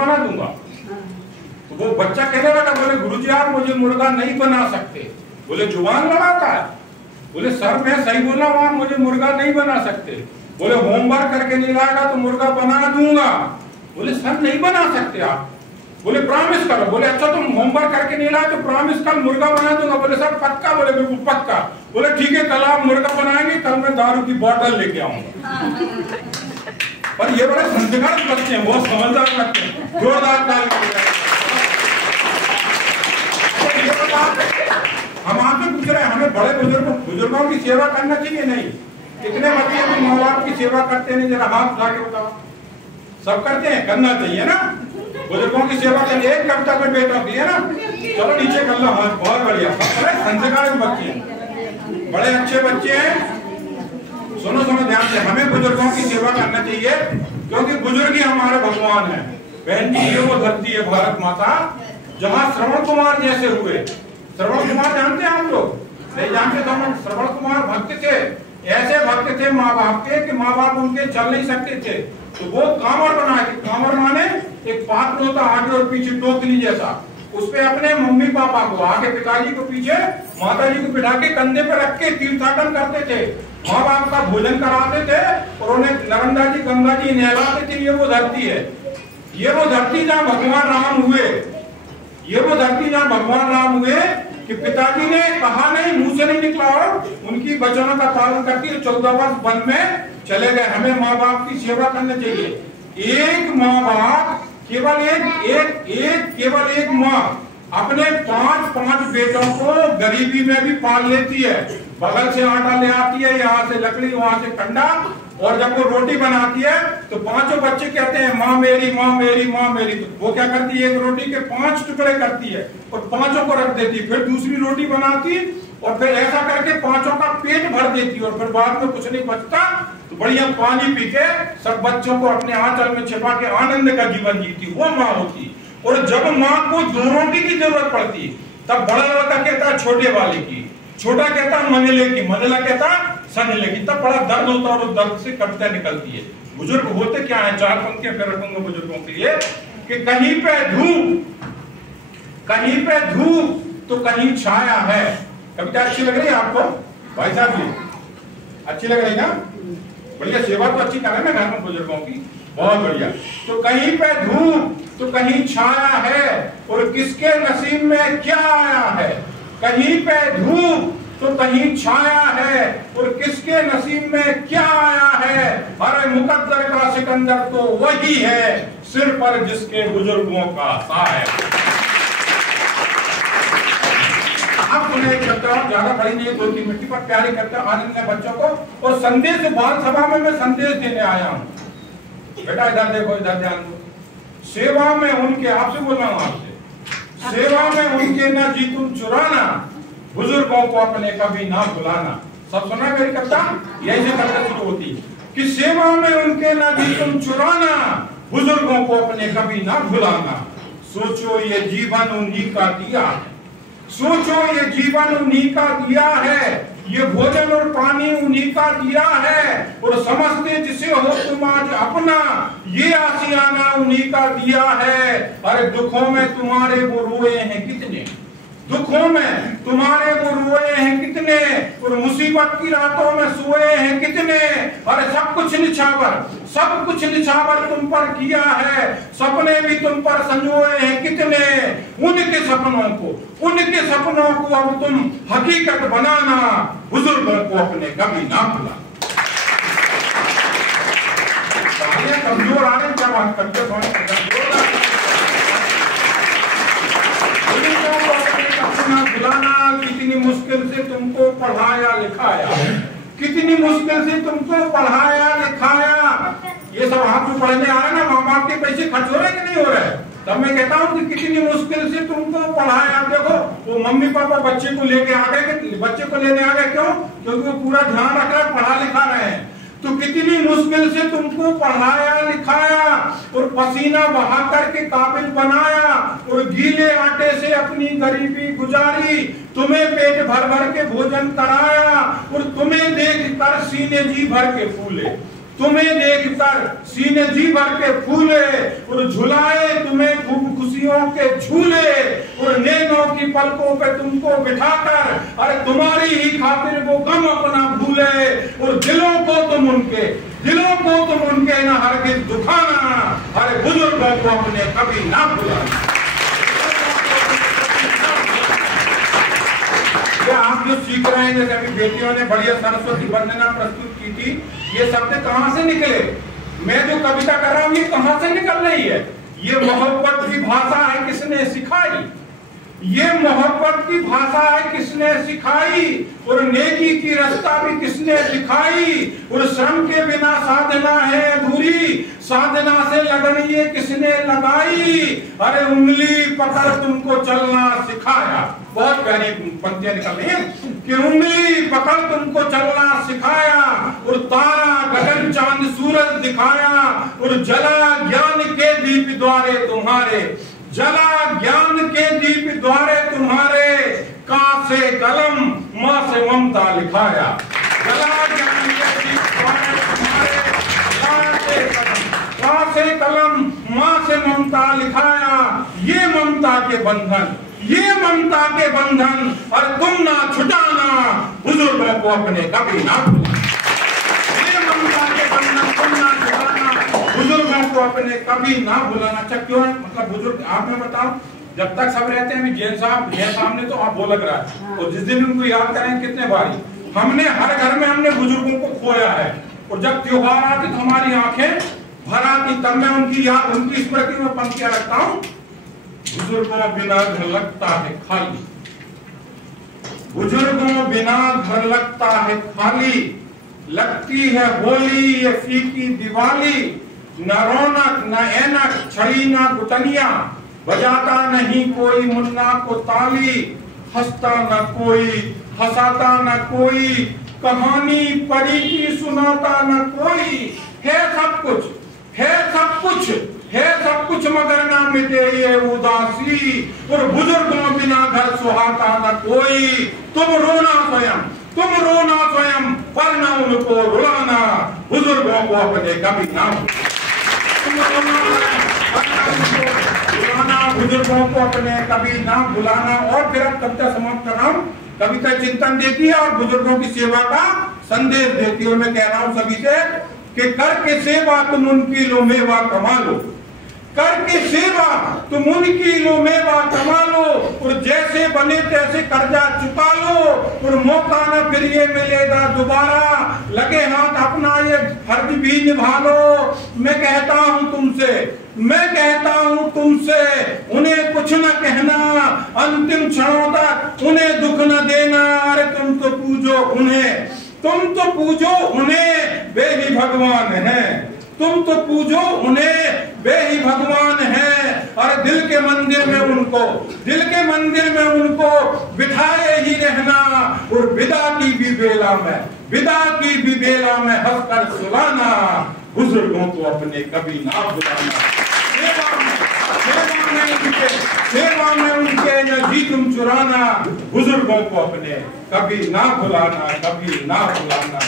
बना दूंगा। तो वो बच्चा कहने लगा, बोले गुरुजी आप मुझे मुर्गा नहीं बना सकते। बोले जुबान लड़ाता है। बोले सर मैं सही बोला हूं, आप मुझे मुर्गा नहीं बना सकते। बोले होमवर्क करके नहीं लाएगा तो मुर्गा बना दूंगा। बोले सर नहीं बना सकते आप। बोले प्रॉमिस करो। बोले अच्छा तुम होमवर्क करके नहीं लाए तो प्रॉमिस कल मुर्गा बना दूंगा। बोले सर पक्का। बोले बिल्कुल पक्का। बोले ठीक है कल आप मुर्गा बनाएंगे, कल मैं दारू की बोतल लेके आऊंगा। पर ये बड़े संस्कार बच्चे हैं, बहुत समझदार बच्चे हैं। जोरदार ताली। हम आपसे पूछ रहे हैं, हमें बड़े बुजुर्गों की सेवा करना चाहिए नहीं? कितने बच्चे अपने माँ बाप की सेवा करते नहीं? जरा हाथ उठा के बताओ। सब करते हैं, करना चाहिए ना। बुजुर्गों की सेवा करनी एक कविता में बेटा की है ना। चलो नीचे कर लो हाथ, बहुत बढ़िया। बड़े संस्कारी बच्चे हैं, बड़े अच्छे बच्चे हैं। सुनो सुनो ध्यान से, हमें बुजुर्गों की सेवा करना चाहिए क्योंकि बुजुर्ग ही हमारे भगवान है। बहन जी ये वो धरती है भारत माता जहाँ श्रवण कुमार जैसे हुए। श्रवण कुमार जानते हैं आप लोग? नहीं जानते तो हम। श्रवण कुमार भक्त थे, ऐसे भक्त थे माँ बाप के कि माँ बाप उनके चल नहीं सकते थे, तो वो कांवर बनाए थे। कांवर माने एक पात्र होता आगे और पीछे टोकरी जैसा, उस पे अपने मम्मी पापा को आगे, पिताजी को पीछे, माताजी को बिठा के कंधे पे रख के तीर्थाटन करते थे। माँ बाप का भोजन कराते थे और उन्हें नर्मदा जी गंगा जी नहलाते थे। ये वो धरती है, ये वो धरती जहाँ भगवान राम हुए। ये वो धरती जहाँ भगवान राम हुए कि पिताजी ने कहा नहीं, मुंह से नहीं निकला और उनकी वचनों का पालन करके 14 वर्ष वन में चले गए। हमें माँ बाप की सेवा करनी चाहिए। एक माँ बाप केवल एक माँ अपने 5 बेटों को गरीबी में भी पाल लेती है। बगल से आटा ले आती है, यहाँ से लकड़ी, वहां से कंडा, और जब वो रोटी बनाती है तो 5 बच्चे कहते हैं माँ मेरी, माँ मेरी, माँ मेरी। तो वो क्या करती है, एक रोटी के 5 टुकड़े करती है और 5 को रख देती है। फिर दूसरी रोटी बनाती और फिर ऐसा करके 5 का पेट भर देती और फिर बाद में कुछ नहीं बचता तो बढ़िया पानी पी के सब बच्चों को अपने आंचल में छिपा के आनंद का जीवन जीती। वो माँ होती। और जब माँ को 2 रोटी की जरूरत पड़ती तब बड़ा लड़का कहता है छोटे वाले की, छोटा कहता है मंझले की, मंझला कहता है संझले की। तब बड़ा दर्द होता है और उस दर्द से कविता निकलती है। बुजुर्ग होते क्या है, 4 पंक्तियां फिर रखूंगा बुजुर्गों के लिए कि कहीं पे धूप तो कहीं छाया है। कविता अच्छी लग रही है आपको भाई साहब जी? अच्छी लग रही ना? बढ़िया, सेवा तो अच्छी कर रहे हैं ना घर में बुजुर्गों की, बहुत बढ़िया। तो कहीं पे धूप तो कहीं छाया है और किसके नसीब में क्या आया है। कहीं पे धूप तो कहीं छाया है और किसके नसीब में क्या आया है। अरे मुकद्दर का सिकंदर तो वही है, सिर पर जिसके बुजुर्गों का साया। आप उन्हें एक करता हूँ, ज्यादा बड़ी नहीं, 2-3 मिनट पर प्यारी करता हूँ आनंद बच्चों को। और संदेश बाल सभा में मैं संदेश देने आया हूँ। बेटा इधर देखो, इधर ध्यान दो। सेवा में उनके, आपसे बोल रहा हूँ आपसे, सेवा में उनके न जी तुम चुराना, बुजुर्गों को अपने कभी ना भुलाना। सब सुना मेरी कविता? यही से कविता शुरू होती कि सेवा में उनके न जी तुम चुराना, बुजुर्गों को अपने कभी ना भुलाना। सोचो ये जीवन उन्हीं का दिया है, सोचो ये जीवन उन्हीं का दिया है, ये भोजन और पानी उन्हीं का दिया है और समझते जिसे हो तुम आज अपना, ये आशियाना उन्हीं का दिया है। अरे दुखों में तुम्हारे वो रोए हैं कितने, दुखों में तुम्हारे वो रोए हैं कितने और मुसीबत की रातों में सोए हैं कितने। अरे सब कुछ निछावर तुम पर किया है, सपने भी तुम पर संजोए हैं कितने। उनके सपनों को अब तुम हकीकत बनाना, बुजुर्गों को अपने कभी ना भुलाना। कमजोर आ रहे क्या भुलाना। कितनी मुश्किल से तुमको पढ़ाया लिखाया, कितनी मुश्किल से तुमको पढ़ाया लिखाया। ये सब आप जो पढ़ने आए ना, माँ बाप के पैसे खर्च हो रहे कि नहीं हो रहे? तब मैं कहता हूँ कि कितनी मुश्किल से तुमको पढ़ाया। देखो वो मम्मी पापा बच्चे को लेके आ गए, बच्चे को लेने आ गए क्यों? क्योंकि वो पूरा ध्यान रख रहे, पढ़ा लिखा रहे हैं। तो कितनी मुश्किल से तुमको पढ़ाया लिखाया और पसीना बहा करके काबिल बनाया और गीले आटे से अपनी गरीबी गुजारी। तुम्हें पेट भर भर के भोजन कराया और तुम्हें देख कर सीने जी भर के फूले, तुम्हें देखकर सीने जी भर के फूले और झुलाए तुम्हें खूब खुशियों के झूले और नैनों की पलकों पे तुमको बिठाकर अरे तुम्हारी ही खातिर वो गम अपना भूले और दिलों को तुम उनके न हरगिज़ दुखाना अरे बुजुर्गों को अपने कभी ना भुलाना। आप जो सीख रहे हैं, जैसे अभी बेटियों ने बढ़िया सरस्वती वंदना प्रस्तुत की थी, ये शब्द कहां से निकले? मैं जो कविता कर रहा हूं ये कहां से निकल रही है? ये मोहब्बत की भाषा है, किसने सिखाई? ये मोहब्बत की भाषा है, किसने सिखाई? और नेकी की रास्ता भी किसने दिखाई? और श्रम के बिना साधना है अधूरी, साधना से लगन ये किसने लगाई? अरे उंगली पकड़ तुमको चलना सिखाया। बहुत प्यारी पंक्तियां निकल रही हैं कि उंगली पकड़ तुमको चलना सिखाया और तारा गगन चांद सूरज दिखाया और जला ज्ञान के दीप द्वारे तुम्हारे, जला ज्ञान के दीप द्वारे तुम्हारे, का से कलम माँ से ममता लिखाया। जला ज्ञान के दीप द्वारे तुम्हारे, का से कलम माँ से ममता लिखाया। ये ममता के बंधन, ये ममता के बंधन और तुम ना छुटाना बुजुर्गों को अपने कभी ना भूलना। ये ममता के बंधन तुम ना छुटाना बुजुर्गों को अपने कभी ना भुलाना। अच्छा क्यों है? मतलब बुजुर्ग आप में बताओ, जब तक सब रहते हैं जैन साहब ने तो आप वो लग रहा है, और जिस दिन उनको याद करें कितने बारी हमने हर घर में हमने बुजुर्गों को खोया है, और जब त्योहार आते तो हमारी आंखें भर आती, तब मैं उनकी याद उनकी स्मृति में पंक्तियां रखता हूँ। बुजुर्गों बिना घर लगता है खाली, बुजुर्गों बिना घर लगता है खाली, लगती है होली ये फीकी दिवाली, न रौनक न ऐनक छड़ी न गुटनिया, बजाता नहीं कोई मुन्ना को ताली, हंसता न कोई हंसाता न कोई, कहानी परी की सुनाता न कोई। है सब कुछ, है सब कुछ, है सब कुछ मगर ना मिटे ये उदासी, और बुजुर्गों बिना घर सुहाता न कोई। तुम रोना स्वयं, तुम रोना स्वयं पर न उनको रुलाना, बुजुर्गों को अपने कभी ना बुलाना, बुजुर्गों को अपने कभी ना बुलाना। और फिर अब कविता समाप्त कर रहा हूँ। कविता चिंतन देती है और बुजुर्गों की सेवा का संदेश देती है। मैं कह रहा हूँ सभी से कि करके सेवा तुम उनकी लो मेवा कमा लो, करके सेवा तुम उनकी लो मेवा कमा लो, और जैसे बने तैसे कर्जा चुका लो, और मौका न फिर ये मिलेगा दोबारा, लगे हाथ अपना ये फर्ज भी निभा लो। मैं कहता हूँ तुमसे, मैं कहता हूँ तुमसे, उन्हें कुछ न कहना, अंतिम क्षणों तक उन्हें दुख न देना। अरे तुम तो पूजो उन्हें, तुम तो पूजो उन्हें, वे ही भगवान हैं। तुम तो पूजो उन्हें, वे ही भगवान हैं। और दिल के मंदिर में उनको, दिल के मंदिर में उनको बिठाए ही रहना, और विदा की भी बेला में, विदा की भी बेला में हंसकर सुलाना, बुजुर्गों को अपने कभी ना भुलाना। सेवा में उनके न जी तुम चुराना, बुजुर्गों को अपने कभी ना भुलाना, कभी ना भुलाना।